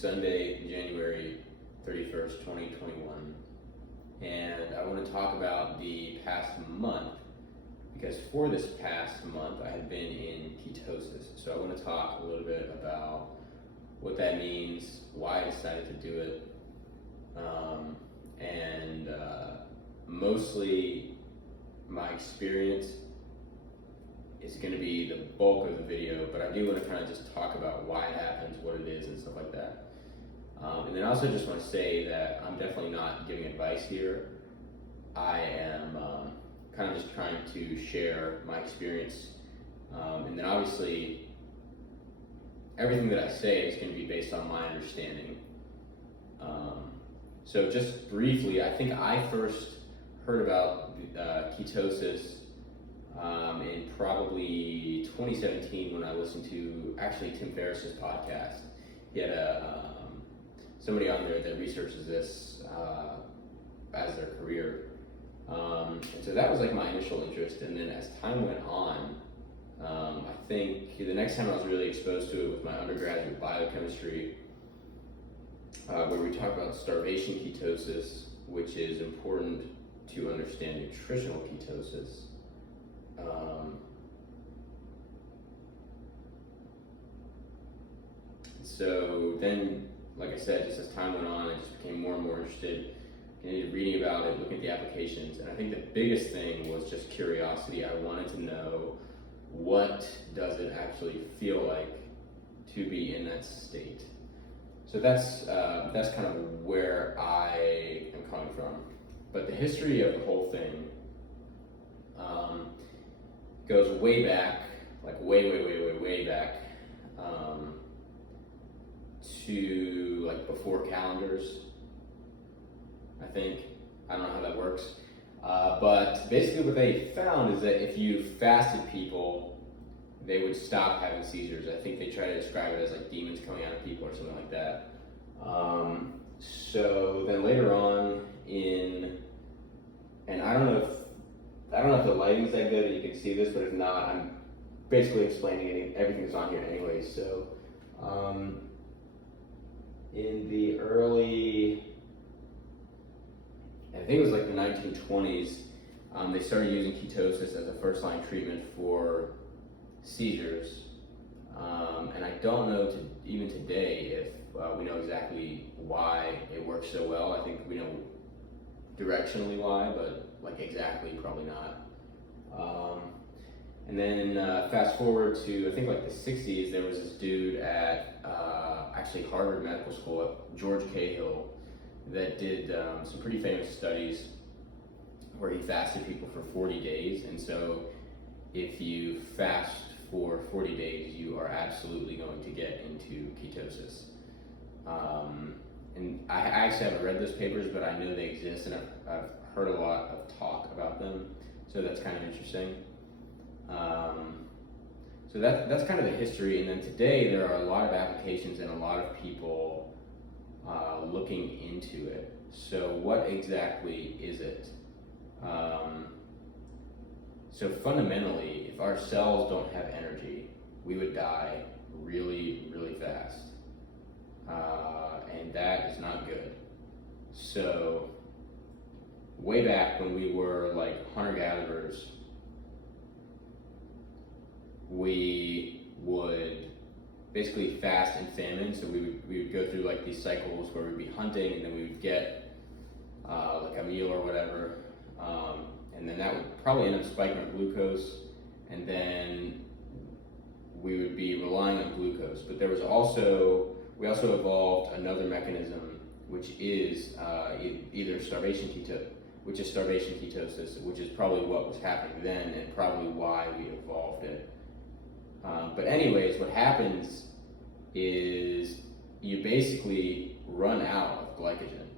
Sunday, January 31st, 2021, and I want to talk about the past month, because for this past month I have been in ketosis. So I want to talk a little bit about what that means, why I decided to do it, and mostly my experience is going to be the bulk of the video, but I do want to kind of just talk about why it happens, what it is, and stuff like that. And then I also just want to say that I'm definitely not giving advice here. I am kind of just trying to share my experience. And then obviously, everything that I say is going to be based on my understanding. So just briefly, I think I first heard about ketosis in probably 2017 when I listened to actually Tim Ferriss's podcast. He had somebody on there that researches this as their career. And so that was like my initial interest. And then as time went on, I think the next time I was really exposed to it was my undergraduate biochemistry, where we talk about starvation ketosis, which is important to understand nutritional ketosis. So then, like I said, just as time went on, I just became more and more interested in reading about it, looking at the applications. And I think the biggest thing was just curiosity. I wanted to know, what does it actually feel like to be in that state? So that's kind of where I am coming from. But the history of the whole thing goes way back, like way back, to like before calendars, I think. I don't know how that works. But basically what they found is that if you fasted people, they would stop having seizures. I think they try to describe it as like demons coming out of people or something like that. So then later on and I don't know if the lighting's that good and you can see this, but if not, I'm basically explaining everything that's on here anyway. So in the early, I think it was like the 1920s, they started using ketosis as a first-line treatment for seizures. And I don't know even today if we know exactly why it works so well. I think we know directionally why, but like exactly, probably not. And then fast forward to, I think like the 60s, there was this dude at actually Harvard Medical School, George Cahill, that did some pretty famous studies where he fasted people for 40 days. And so if you fast for 40 days, you are absolutely going to get into ketosis. And I actually haven't read those papers, but I know they exist, and I've heard a lot of talk about them. So that's kind of interesting. So that's kind of the history. And then today there are a lot of applications and a lot of people looking into it. So what exactly is it? So fundamentally, if our cells don't have energy, we would die really, really fast. And that is not good. So way back when we were like hunter-gatherers, we would basically fast and famine. So we would go through like these cycles where we'd be hunting, and then we would get like a meal or whatever, and then that would probably end up spiking our glucose, and then we would be relying on glucose. But we also evolved another mechanism, which is either starvation ketosis, which is probably what was happening then and probably why we evolved it. But anyways, what happens is you basically run out of glycogen.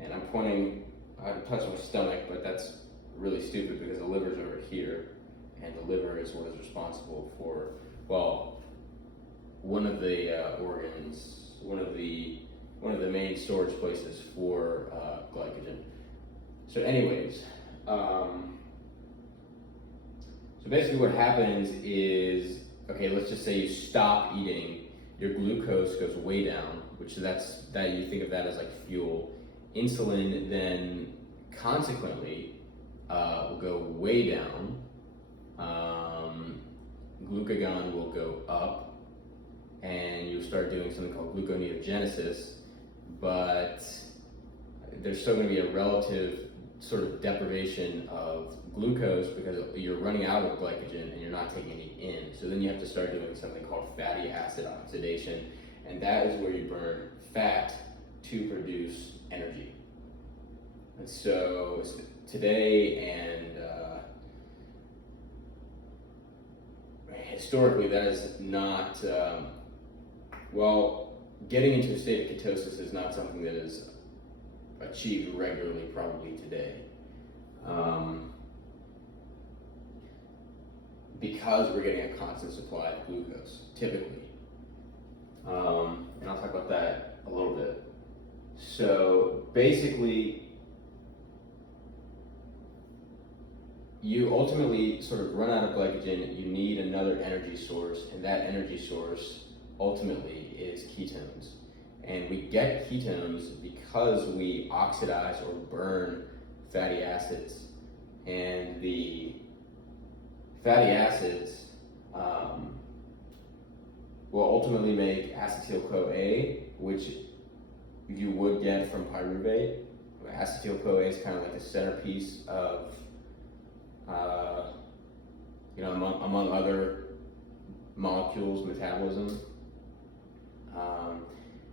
And I'm pointing, I touch my stomach, but that's really stupid because the liver's over here, and the liver is what is responsible for, well, one of the organs, one of the main storage places for glycogen. So anyways, so basically what happens is, okay, let's just say you stop eating your glucose goes way down, which that you think of that as like fuel. Insulin then consequently will go way down. Glucagon will go up, and you'll start doing something called gluconeogenesis, but there's still going to be a relative sort of deprivation of glucose because you're running out of glycogen and you're not taking any in. So then you have to start doing something called fatty acid oxidation, and that is where you burn fat to produce energy. And so today and historically, that is not, getting into a state of ketosis is not something that is achieved regularly probably today. Because we're getting a constant supply of glucose, typically. And I'll talk about that a little bit. So basically, you ultimately sort of run out of glycogen, you need another energy source, and that energy source ultimately is ketones. And we get ketones because we oxidize or burn fatty acids. And the fatty acids will ultimately make acetyl-CoA, which you would get from pyruvate. Acetyl-CoA is kind of like the centerpiece of among other molecules, metabolism.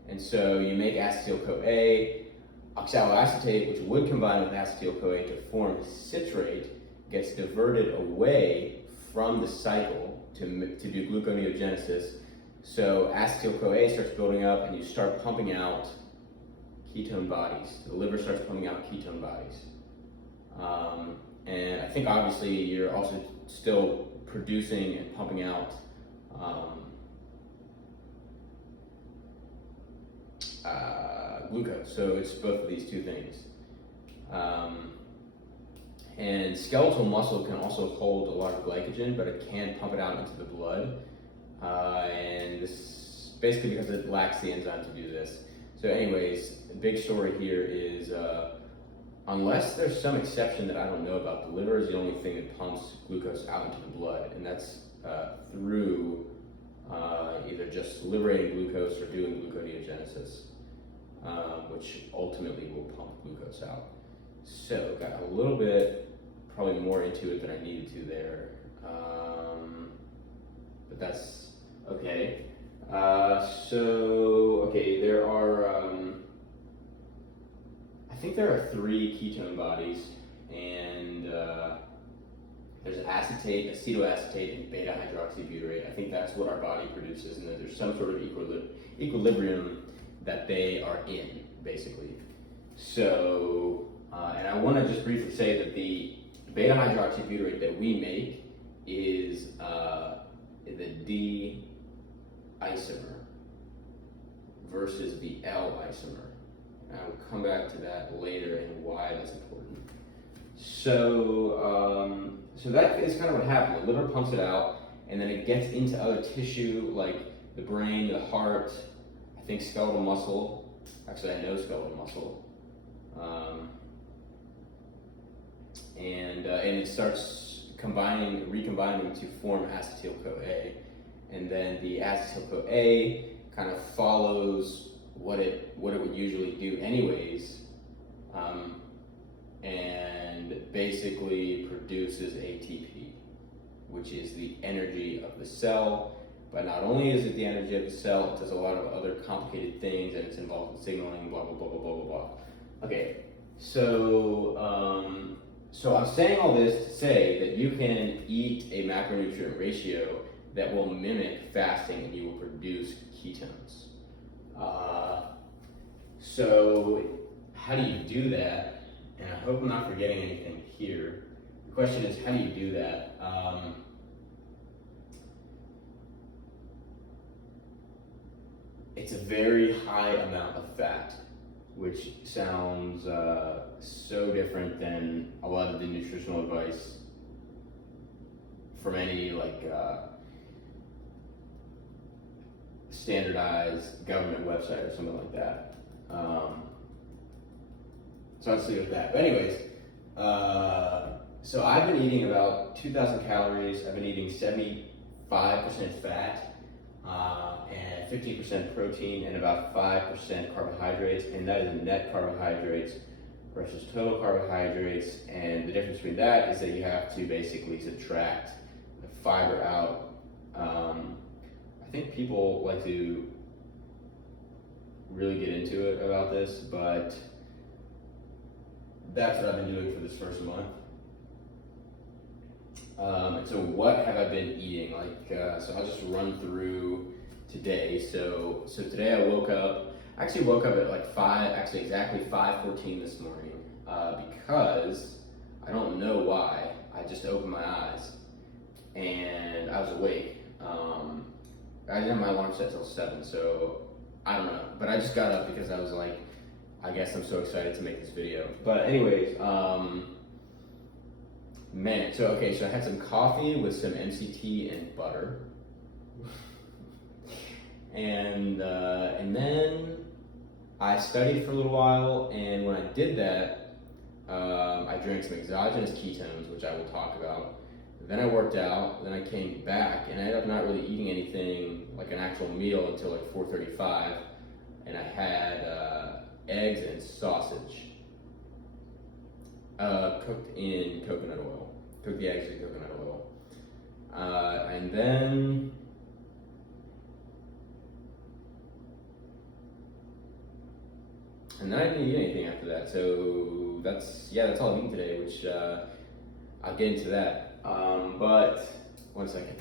And so you make acetyl-CoA, oxaloacetate, which would combine with acetyl-CoA to form citrate, gets diverted away from the cycle to do gluconeogenesis. So acetyl-CoA starts building up and you start pumping out ketone bodies. The liver starts pumping out ketone bodies. And I think obviously you're also still producing and pumping out glucose. So it's both of these two things. And skeletal muscle can also hold a lot of glycogen, but it can't pump it out into the blood. And this basically because it lacks the enzyme to do this. So anyways, the big story here is unless there's some exception that I don't know about, the liver is the only thing that pumps glucose out into the blood, and that's through either just liberating glucose or doing gluconeogenesis, which ultimately will pump glucose out. So got a little bit, probably more into it than I needed to there, but that's okay. There are, I think there are 3 ketone bodies, and there's acetate, acetoacetate, and beta hydroxybutyrate. I think that's what our body produces, and then there's some sort of equilibrium that they are in, basically. So, and I want to just briefly say that the beta hydroxybutyrate that we make is the D isomer versus the L isomer. And I'll come back to that later and why that's important. So, so that is kind of what happened. The liver pumps it out, and then it gets into other tissue like the brain, the heart, I think skeletal muscle. Actually, I know skeletal muscle. And it starts recombining to form acetyl-CoA, and then the acetyl-CoA kind of follows what it would usually do anyways, and basically produces ATP, which is the energy of the cell. But not only is it the energy of the cell, it does a lot of other complicated things, and it's involved in signaling, blah, blah, blah, blah, blah, blah, blah. Okay, so I'm saying all this to say that you can eat a macronutrient ratio that will mimic fasting, and you will produce ketones. So how do you do that? And I hope I'm not forgetting anything here. The question is, how do you do that? It's a very high amount of fat, which sounds so different than a lot of the nutritional advice from any standardized government website or something like that. So I'll see with that. But anyways, so I've been eating about 2,000 calories. I've been eating 75% fat and 15% protein and about 5% carbohydrates, and that is net carbohydrates versus total carbohydrates. And the difference between that is that you have to basically subtract the fiber out. I think people like to really get into it about this, but that's what I've been doing for this first month. And so what have I been eating? So I'll just run through today. So today I woke up at exactly 5:14 this morning, because I don't know why. I just opened my eyes and I was awake. I didn't have my alarm set till 7, so I don't know. But I just got up because I was like, I guess I'm so excited to make this video. But anyways, so I had some coffee with some MCT and butter. And then I studied for a little while, and when I did that, I drank some exogenous ketones, which I will talk about. Then I worked out, then I came back, and I ended up not really eating anything like an actual meal until like 4:35, and I had eggs and sausage cooked in coconut oil. Cooked the eggs in coconut oil. And then I didn't eat anything after that. So that's all I'm eating today, which I'll get into that. But one second.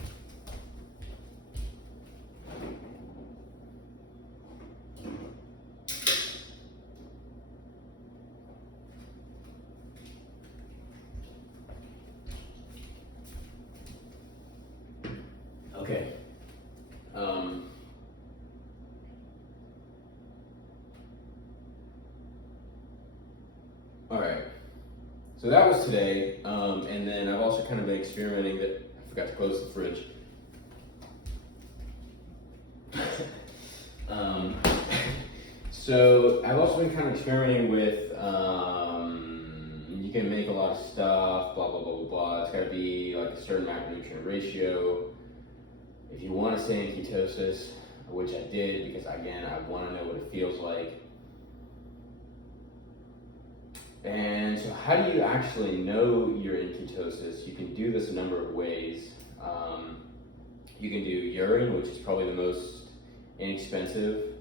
Okay. All right. So that was today, and then I've also kind of been experimenting. I forgot to close the fridge. So I've also been kind of experimenting with. You can make a lot of stuff, blah blah blah blah blah. It's got to be like a certain macronutrient ratio. If you want to stay in ketosis, which I did because again I want to know what it feels like. And so how do you actually know you're in ketosis? You can do this a number of ways. You can do urine, which is probably the most inexpensive.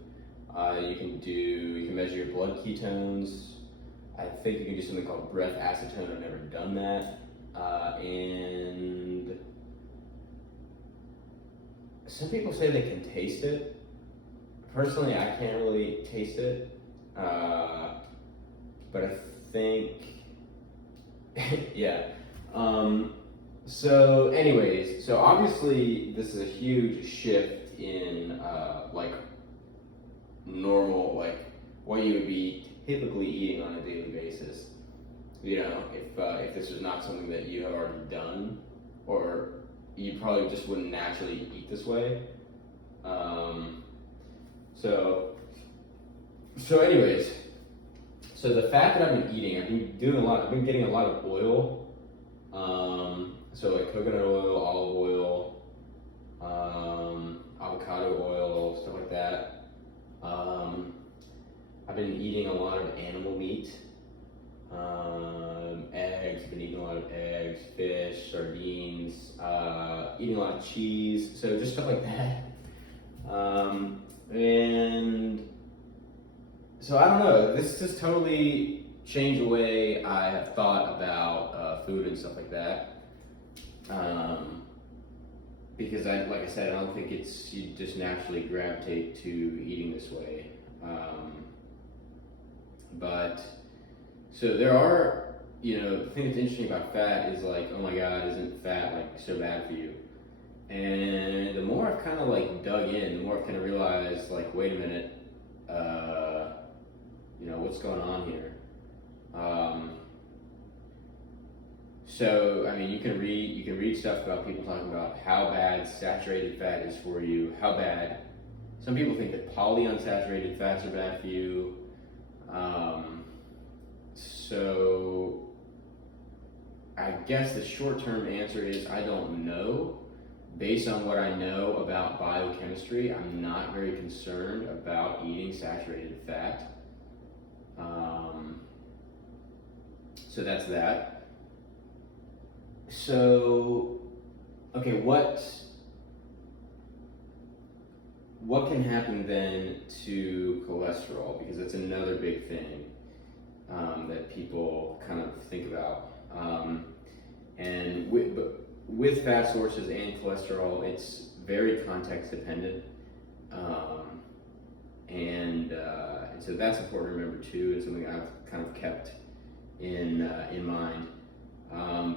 You can measure your blood ketones. I think you can do something called breath acetone. I've never done that. And some people say they can taste it. Personally, I can't really taste it. But I think, yeah. So anyways, so obviously this is a huge shift in normal, what you would be typically eating on a daily basis. You know, if this was not something that you have already done, or you probably just wouldn't naturally eat this way. So anyways, so the fat that I've been eating, I've been getting a lot of oil. So like coconut oil, olive oil, avocado oil, stuff like that. I've been eating a lot of animal meat, eggs. I've been eating a lot of eggs, fish, sardines, eating a lot of cheese. So just stuff like that. And so I don't know, this just totally changed the way I have thought about food and stuff like that. Because like I said, I don't think you just naturally gravitate to eating this way. But so there are, the thing that's interesting about fat is like, oh my God, isn't fat so bad for you? And the more I've kind of dug in, the more I've kind of realized wait a minute, what's going on here? So I mean, you can read stuff about people talking about how bad saturated fat is for you, how bad some people think that polyunsaturated fats are bad for you. So I guess the short-term answer is I don't know. Based on what I know about biochemistry, I'm not very concerned about eating saturated fat. So that's that. So, okay, what can happen then to cholesterol? Because that's another big thing that people kind of think about. And with fat sources and cholesterol, it's very context dependent. And so that's important to remember too, and something I've kind of kept in mind.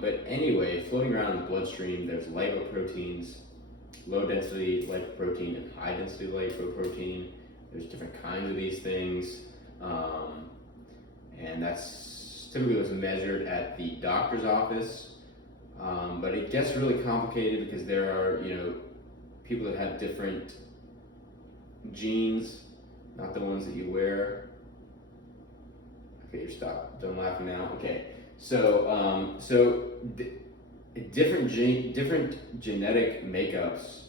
But anyway, floating around in the bloodstream, there's lipoproteins, low density lipoprotein and high density lipoprotein. There's different kinds of these things. And that's typically what's measured at the doctor's office. But it gets really complicated because there are, people that have different genes, not the ones that you wear. Okay, you're stopped. Don't laugh now. Okay, so different genetic makeups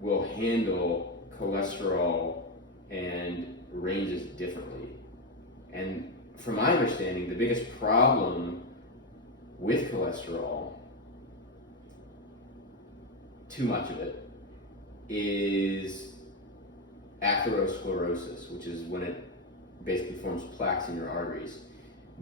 will handle cholesterol and ranges differently. And from my understanding, the biggest problem with cholesterol, too much of it, is atherosclerosis, which is when it basically forms plaques in your arteries.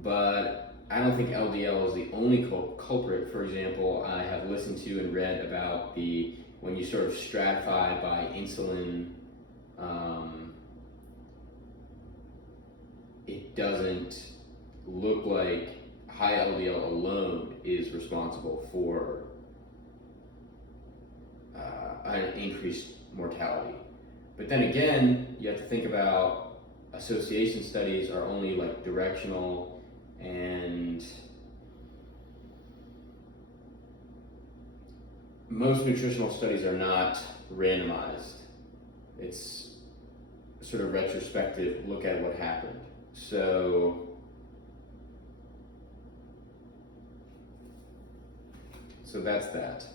But I don't think LDL is the only culprit. For example, I have listened to and read about when you sort of stratify by insulin, it doesn't look like high LDL alone is responsible for an increased mortality. But then again, you have to think about association studies are only like directional, and most nutritional studies are not randomized. It's sort of retrospective, look at what happened. So that's that.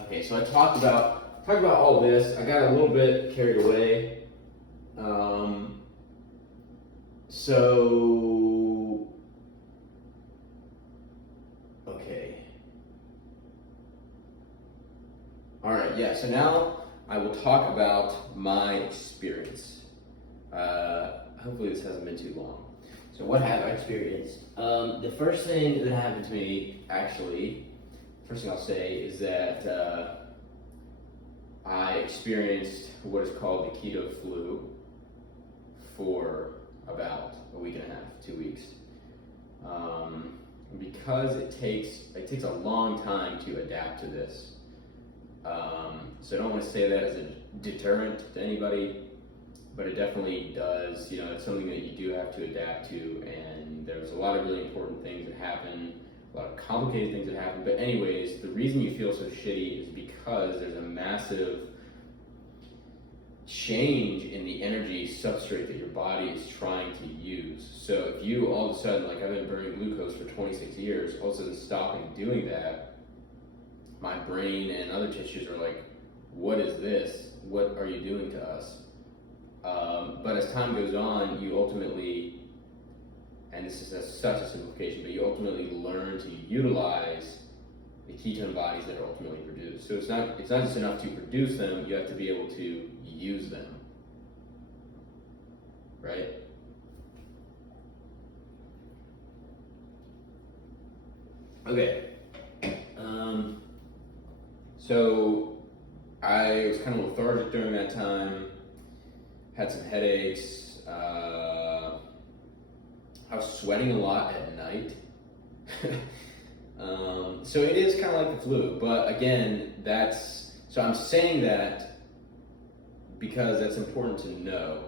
Okay, so I talked about all this. I got a little bit carried away. Okay. All right, yeah, so now I will talk about my experience. Hopefully this hasn't been too long. So what have I experienced? The first thing that happened to me, first thing I'll say is that I experienced what is called the keto flu for about a week and a half, 2 weeks. Because it takes a long time to adapt to this. So I don't want to say that as a deterrent to anybody, but it definitely does, it's something that you do have to adapt to, and there's a lot of really important things that happen, a lot of complicated things that happen. But anyways, the reason you feel so shitty is because there's a massive change in the energy substrate that your body is trying to use. So if you all of a sudden, like I've been burning glucose for 26 years, all of a sudden stopping doing that, my brain and other tissues are like, what is this? What are you doing to us? But as time goes on, you ultimately, and this is such a simplification, but you ultimately learn to utilize the ketone bodies that are ultimately produced. So it's not just enough to produce them, you have to be able to use them, right? Okay. So I was kind of lethargic during that time, had some headaches, I was sweating a lot at night. So it is kind of like the flu, but again, so I'm saying that because that's important to know,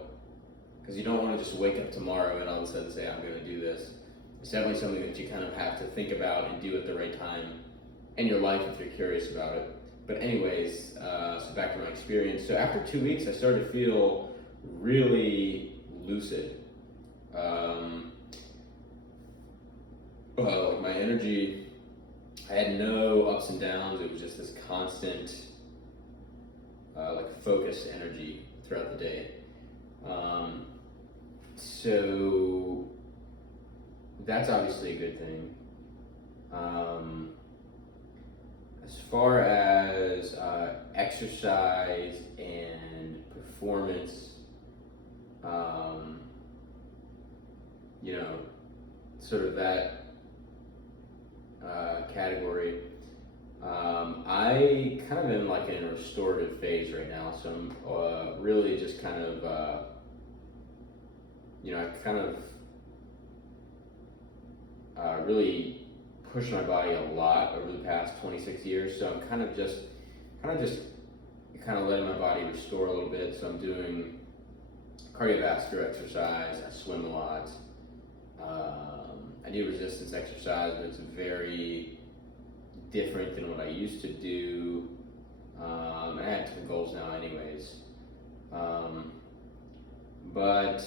because you don't want to just wake up tomorrow and all of a sudden say, I'm going to do this. It's definitely something that you kind of have to think about and do at the right time in your life if you're curious about it. But anyways, so back to my experience. So after 2 weeks, I started to feel really lucid. Like my energy, I had no ups and downs. It was just this constant, like focused energy throughout the day. So that's obviously a good thing. As far as exercise and performance, sort of that category, I kind of am like in a restorative phase right now, so I'm really just kind of, I kind of really pushed my body a lot over the past 26 years, so I'm kind of letting my body restore a little bit. So I'm doing cardiovascular exercise, I swim a lot, I do resistance exercise, but it's very different than what I used to do, and I have different goals now anyways. But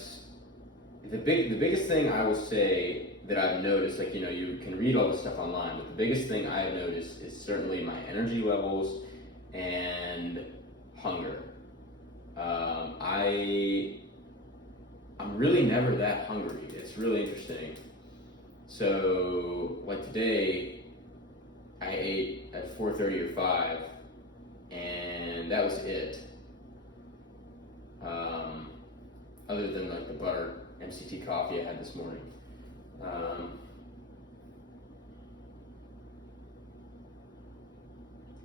the biggest thing I would say that I've noticed, like, you can read all this stuff online, but the biggest thing I've noticed is certainly my energy levels and hunger. I'm really never that hungry. It's really interesting. So, like today, I ate at 4:30 or 5, and that was it. Other than like the butter MCT coffee I had this morning.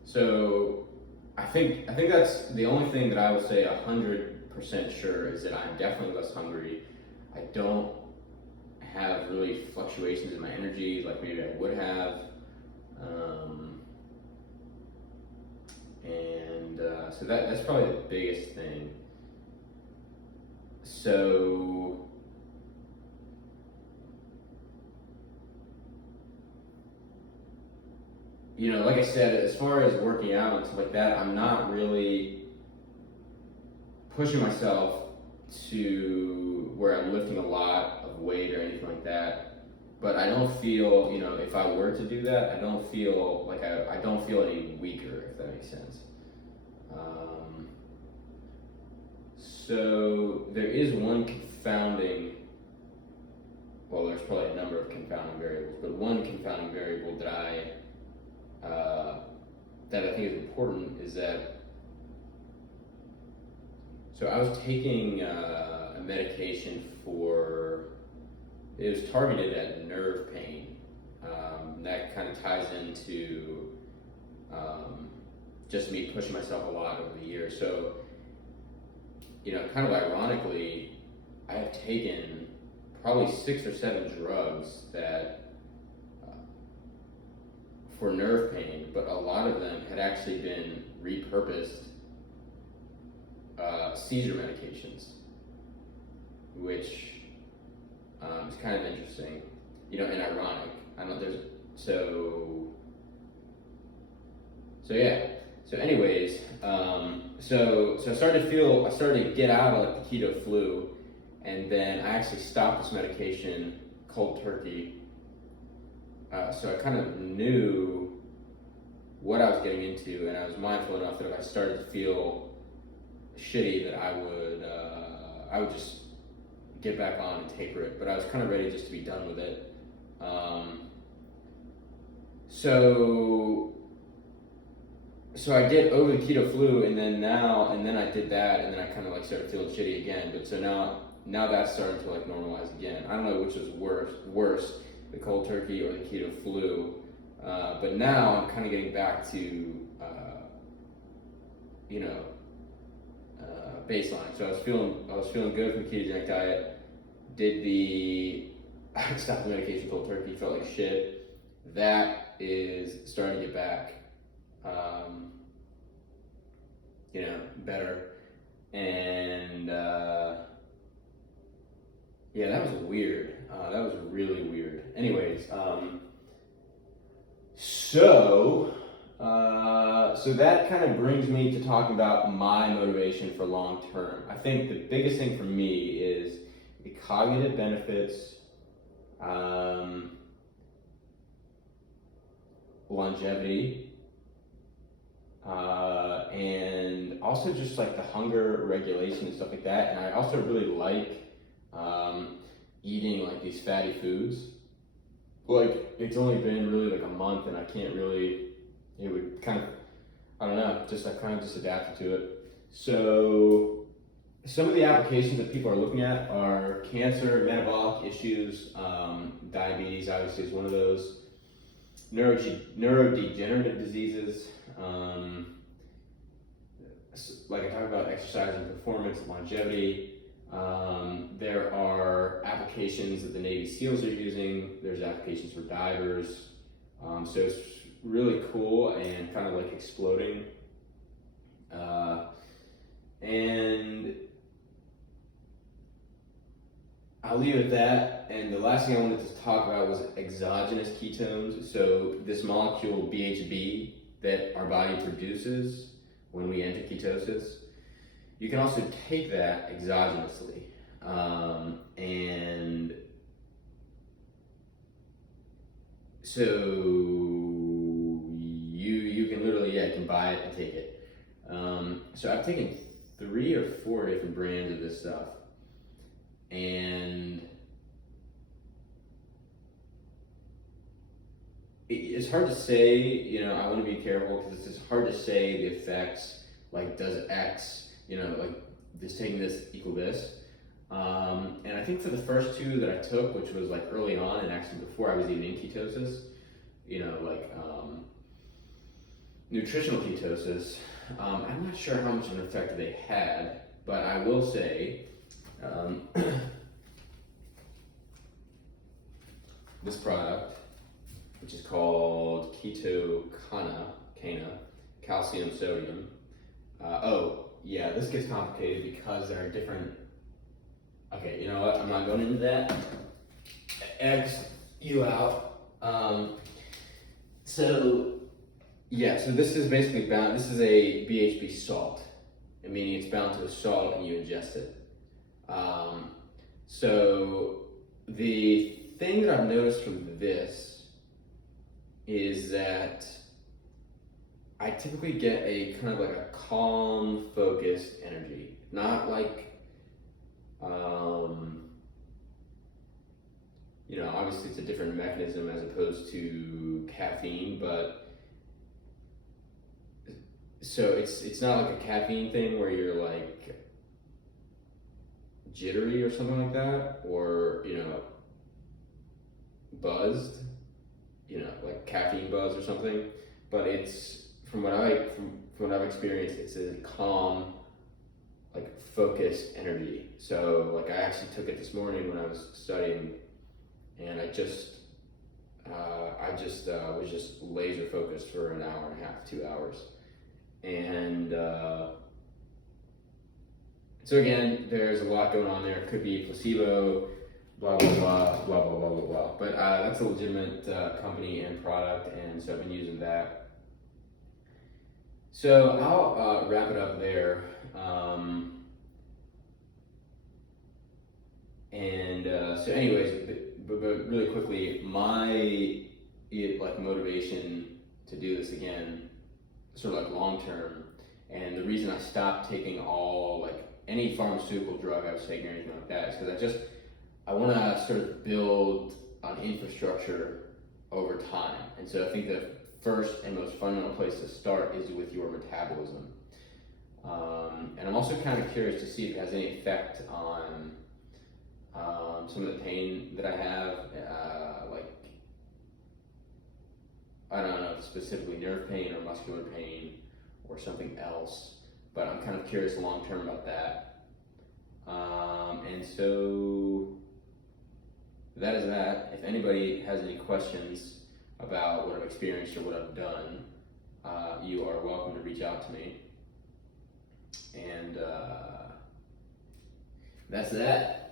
So I think that's the only thing that I would say 100% sure is that I'm definitely less hungry. I don't have really fluctuations in my energy like maybe I would have. So that's probably the biggest thing. So like I said, as far as working out and stuff like that, I'm not really pushing myself to where I'm lifting a lot of weight or anything like that. But I don't feel, if I were to do that, I don't feel like I don't feel any weaker, if that makes sense. So there is one confounding, well, there's probably a number of confounding variables, but one confounding variable that I think is important is that, so I was taking a medication it was targeted at nerve pain. That kind of ties into just me pushing myself a lot over the years. So, kind of ironically, I have taken probably 6 or 7 drugs that for nerve pain, but a lot of them had actually been repurposed seizure medications, which is kind of interesting, and ironic. I know there's so yeah. So anyways, so I started to get out of like the keto flu, and then I actually stopped this medication cold turkey. So I kind of knew what I was getting into, and I was mindful enough that if I started to feel shitty, that I would just get back on and taper it. But I was kind of ready just to be done with it. So I get over the keto flu, and then I did that, and then I kind of like started feeling shitty again. But so now that's starting to like normalize again. I don't know which was worse, the cold turkey or the keto flu. But now I'm kind of getting back to baseline. So I was feeling good from the ketogenic diet. Stopped the medication cold turkey, felt like shit. That is starting to get back. Better. And yeah, that was weird. That was really weird. Anyways, so So that kind of brings me to talking about my motivation for long term. I think the biggest thing for me is the cognitive benefits, longevity, and also just like the hunger regulation and stuff like that. And I also really like eating like these fatty foods. Like it's only been really like a month, and I can't really. It would kind of, I don't know, just I kind of just adapted to it. So some of the applications that people are looking at are cancer, metabolic issues, diabetes obviously is one of those, neurodegenerative diseases, like I talked about exercise and performance, longevity. There are applications that the Navy SEALs are using. There's applications for divers. So it's really cool and kind of like exploding. And I'll leave it at that. And the last thing I wanted to talk about was exogenous ketones. So this molecule BHB that our body produces when we enter ketosis, you can also take that exogenously. And so you can literally, you can buy it and take it. So I've taken 3 or 4 different brands of this stuff, and it's hard to say, I want to be careful because it's hard to say the effects, like does X, like this taking this equal this. And I think for the first 2 that I took, which was like early on and actually before I was even in ketosis, nutritional ketosis, I'm not sure how much of an effect they had, but I will say, this product, which is called KetoCaNa, calcium sodium. This gets complicated because there are different. Okay, you know what? I'm not going into that. X you out. So this is basically bound. This is a BHB salt, meaning it's bound to a salt and you ingest it. So the thing that I've noticed from this is that I typically get a kind of like a calm, focused energy, not like, obviously it's a different mechanism as opposed to caffeine, but so it's not like a caffeine thing where you're like jittery or something like that, or buzzed, like caffeine buzz or something. But it's from what I've experienced, it's a calm, like focused energy. So like I actually took it this morning when I was studying, and I just was just laser focused for an hour and a half, 2 hours. And so again, there's a lot going on there. It could be placebo, blah blah blah blah blah blah blah blah. But that's a legitimate company and product, and so I've been using that. So I'll wrap it up there. So anyways, but really quickly, my motivation to do this again, sort of like long term, and the reason I stopped taking any pharmaceutical drug I was taking or anything like that is because I want to sort of build an infrastructure over time. And so I think the first and most fundamental place to start is with your metabolism. And I'm also kind of curious to see if it has any effect on some of the pain that I have, I don't know if it's specifically nerve pain or muscular pain or something else, but I'm kind of curious long term about that. And so that is that. If anybody has any questions about what I've experienced or what I've done, you are welcome to reach out to me. And that's that.